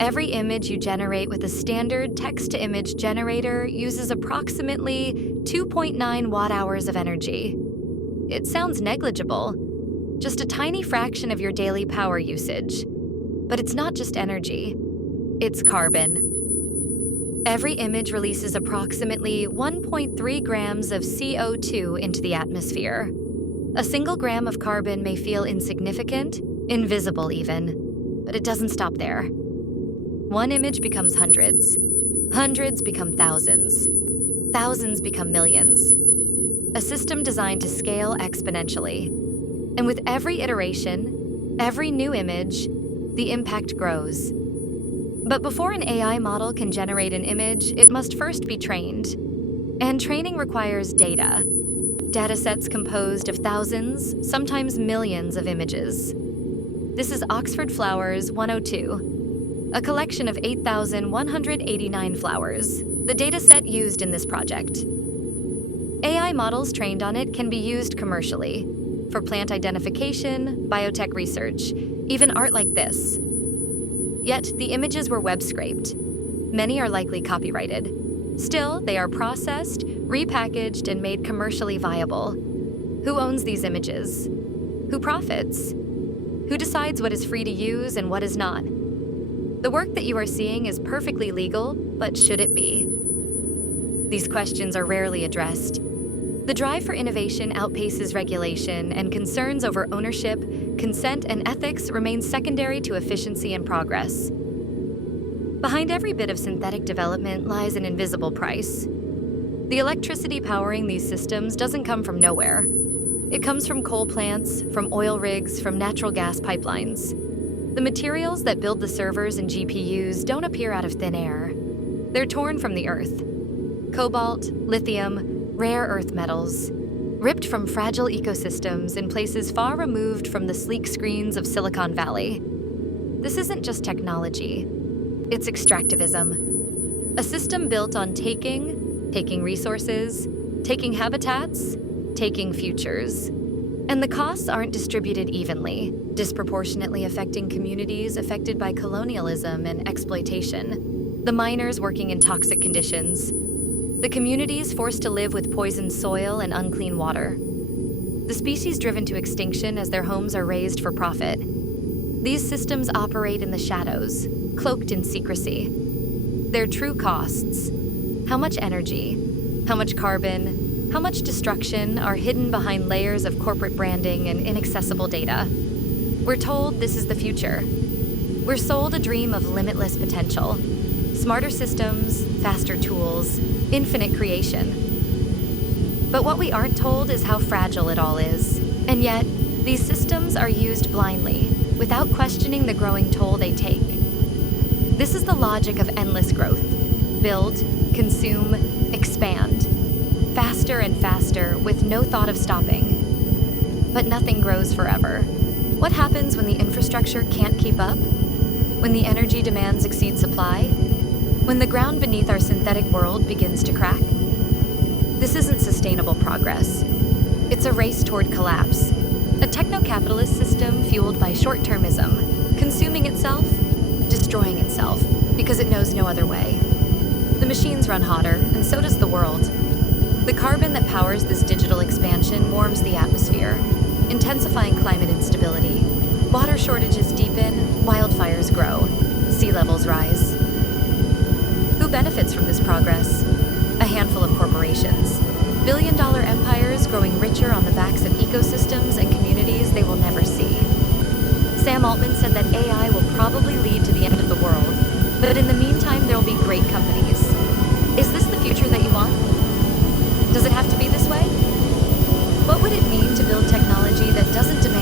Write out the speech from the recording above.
Every image you generate with a standard text-to-image generator uses approximately 2.9 watt-hours of energy. It sounds negligible, just a tiny fraction of your daily power usage. But it's not just energy, it's carbon. Every image releases approximately 1.3 grams of CO2 into the atmosphere. A single gram of carbon may feel insignificant, invisible even, but it doesn't stop there. One image becomes hundreds. Hundreds become thousands. Thousands become millions. A system designed to scale exponentially. And with every iteration, every new image, the impact grows. But before an AI model can generate an image, it must first be trained. And training requires data. Datasets composed of thousands, sometimes millions of images. This is Oxford Flowers 102, a collection of 8,189 flowers, the dataset used in this project. AI models trained on it can be used commercially, for plant identification, biotech research, even art like this. Yet, the images were web-scraped. Many are likely copyrighted. Still, they are processed, repackaged, and made commercially viable. Who owns these images? Who profits? Who decides what is free to use and what is not? The work that you are seeing is perfectly legal, but should it be? These questions are rarely addressed. The drive for innovation outpaces regulation, and concerns over ownership, consent, and ethics remain secondary to efficiency and progress. Behind every bit of synthetic development lies an invisible price. The electricity powering these systems doesn't come from nowhere. It comes from coal plants, from oil rigs, from natural gas pipelines. The materials that build the servers and GPUs don't appear out of thin air. They're torn from the earth. Cobalt, lithium, rare earth metals, ripped from fragile ecosystems in places far removed from the sleek screens of Silicon Valley. This isn't just technology. It's extractivism. A system built on taking resources, taking habitats, taking futures. And the costs aren't distributed evenly, disproportionately affecting communities affected by colonialism and exploitation. The miners working in toxic conditions. The communities forced to live with poisoned soil and unclean water. The species driven to extinction as their homes are razed for profit. These systems operate in the shadows, cloaked in secrecy. Their true costs, how much energy, how much carbon, how much destruction are hidden behind layers of corporate branding and inaccessible data. We're told this is the future. We're sold a dream of limitless potential. Smarter systems, faster tools, infinite creation. But what we aren't told is how fragile it all is. And yet, these systems are used blindly, without questioning the growing toll they take. This is the logic of endless growth. Build, consume, expand. Faster and faster, with no thought of stopping. But nothing grows forever. What happens when the infrastructure can't keep up? When the energy demands exceed supply? When the ground beneath our synthetic world begins to crack? This isn't sustainable progress. It's a race toward collapse. A techno-capitalist system fueled by short-termism, consuming itself, destroying itself, because it knows no other way. The machines run hotter, and so does the world. The carbon that powers this digital expansion warms the atmosphere, intensifying climate instability. Water shortages deepen, wildfires grow, sea levels rise. Who benefits from this progress? A handful of corporations. Billion-dollar empires growing richer on the backs of ecosystems and communities they will never see. Sam Altman said that AI will probably lead to the end of the world, but in the meantime there will be great companies. Is this the future that you want? Does it have to be this way? What would it mean to build technology that doesn't demand